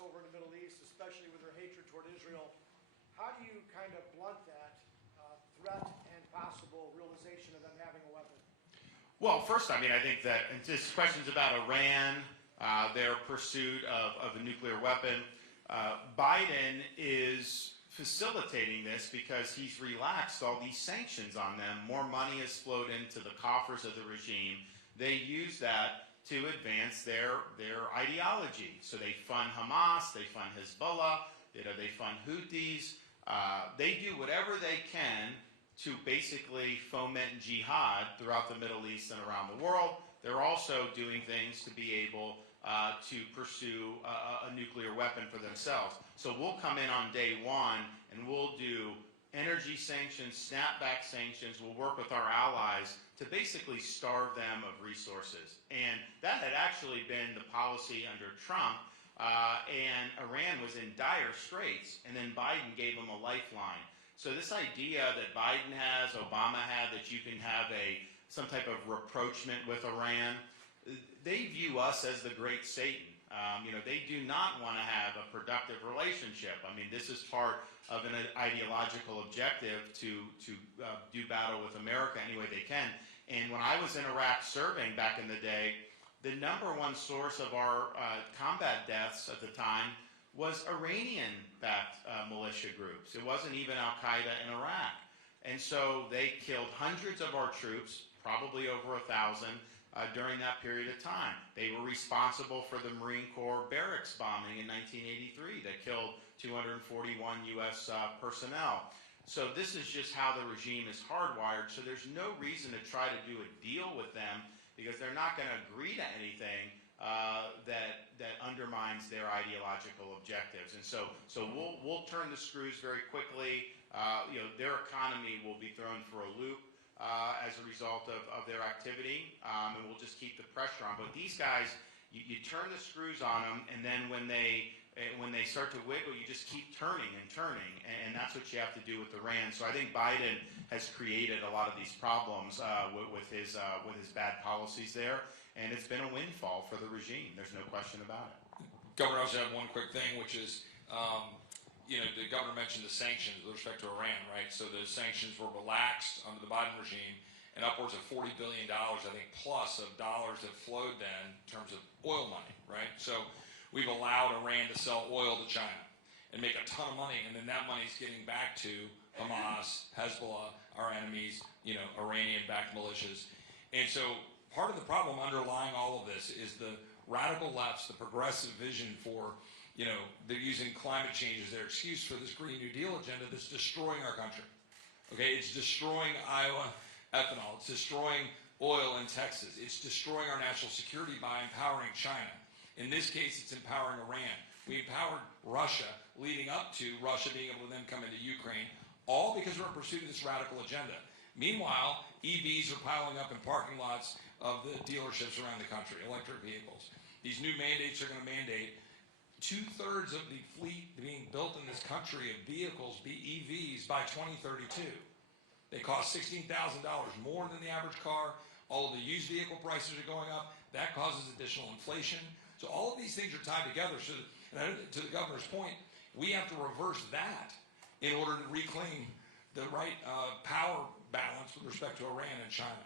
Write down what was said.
over in the Middle East, especially with their hatred toward Israel. How do you kind of blunt that threat and possible realization of them having a weapon? Well, first, I mean, I think that this question's about Iran, their pursuit of a nuclear weapon. Biden is facilitating this because he's relaxed all these sanctions on them. More money has flowed into the coffers of the regime. They use that to advance their ideology. So they fund Hamas, they fund Hezbollah, they fund Houthis. They do whatever they can to basically foment jihad throughout the Middle East and around the world. They're also doing things to be able to pursue a nuclear weapon for themselves. So we'll come in on day one and we'll do energy sanctions, snapback sanctions. We'll work with our allies to basically starve them of resources. And that had actually been the policy under Trump, and Iran was in dire straits, and then Biden gave them a lifeline. So this idea that Biden has, Obama had, that you can have some type of rapprochement with Iran, they view us as the great Satan. They do not want to have a productive relationship. I mean, this is part of an ideological objective to do battle with America any way they can. And when I was in Iraq serving back in the day, the number one source of our combat deaths at the time was Iranian-backed militia groups. It wasn't even Al-Qaeda in Iraq. And so they killed hundreds of our troops, probably over 1,000, during that period of time. They were responsible for the Marine Corps barracks bombing in 1983 that killed 241 U.S. personnel. So this is just how the regime is hardwired. So there's no reason to try to do a deal with them because they're not going to agree to anything that undermines their ideological objectives. And so we'll turn the screws very quickly. Their economy will be thrown for a loop as a result of their activity, and we'll just keep the pressure on. But these guys, you turn the screws on them, and then when they start to wiggle, you just keep turning and turning, and that's what you have to do with Iran. So I think Biden has created a lot of these problems with his bad policies there, and it's been a windfall for the regime. There's no question about it. Governor, I also have one quick thing, which is, the governor mentioned the sanctions with respect to Iran, right? So the sanctions were relaxed under the Biden regime, and upwards of $40 billion, I think, plus of dollars that flowed then in terms of oil money, right? So we've allowed Iran to sell oil to China and make a ton of money, and then that money's getting back to Hamas, Hezbollah, our enemies, Iranian-backed militias. And so part of the problem underlying all of this is the radical left's, the progressive vision for, they're using climate change as their excuse for this Green New Deal agenda that's destroying our country. Okay, it's destroying Iowa ethanol. It's destroying oil in Texas. It's destroying our national security by empowering China. In this case, it's empowering Iran. We empowered Russia leading up to Russia being able to then come into Ukraine, all because we're pursuing this radical agenda. Meanwhile, EVs are piling up in parking lots of the dealerships around the country, electric vehicles. These new mandates are going to mandate 2/3 of the fleet being built in this country of vehicles be EVs by 2032. They cost $16,000 more than the average car. All of the used vehicle prices are going up. That causes additional inflation. So all of these things are tied together. So to the governor's point, we have to reverse that in order to reclaim the right power balance with respect to Iran and China.